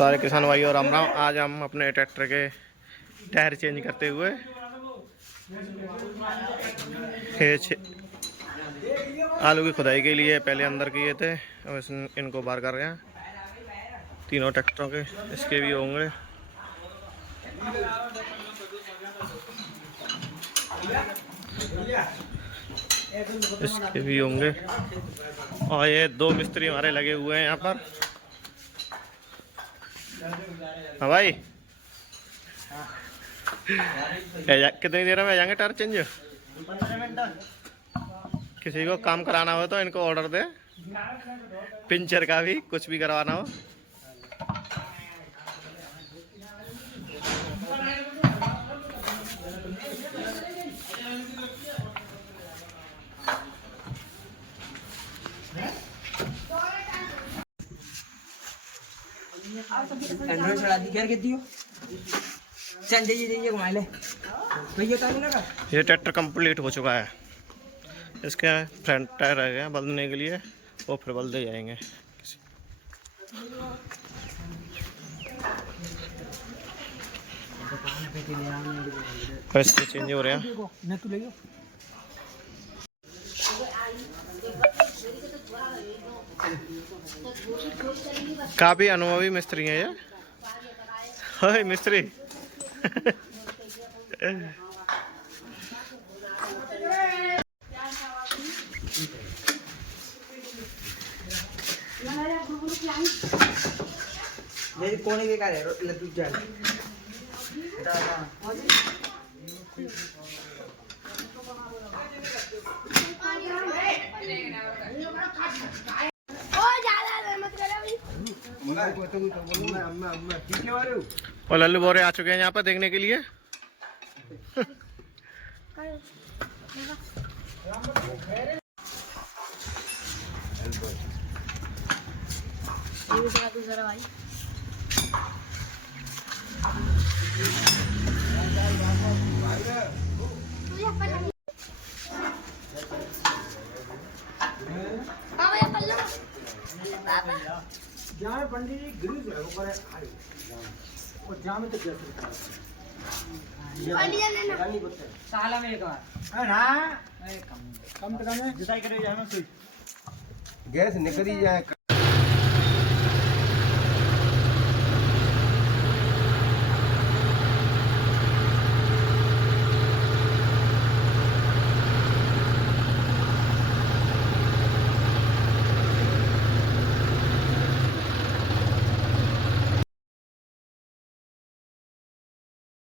सारे किसान भाई और राम राम। आज हम अपने ट्रैक्टर के टायर चेंज करते हुए आलू की खुदाई के लिए पहले अंदर किए थे, अब इनको बाहर कर रहे हैं। तीनों ट्रैक्टरों के इसके भी होंगे। इसके भी होंगे। और ये दो मिस्त्री हमारे लगे हुए हैं यहाँ पर। हाँ भाई, कितनी देर में जाएंगे टायर चेंज? 15 मिनट। किसी को काम कराना हो तो इनको ऑर्डर दे, पिंचर का भी कुछ भी करवाना हो। ये ट्रैक्टर कंप्लीट हो चुका है। इसके फ्रंट टायर रह गए हैं बदलने के लिए, वो फिर बदले जाएंगे। इसके चेंज हो रहे हैं। काफी अनुभवी मिस्त्री हैं ये। हाय मिस्त्री। मेरी कोने बेकार है लड्डू जान और लल्लू बोरे आ चुके हैं यहाँ पर देखने के लिए। भाई जामे पंडित जी ग्रीस है ऊपर है और जामे तो कैसे साला में एक बार ना कम तो कम है जुताई करे जाना गैस निकली जाए।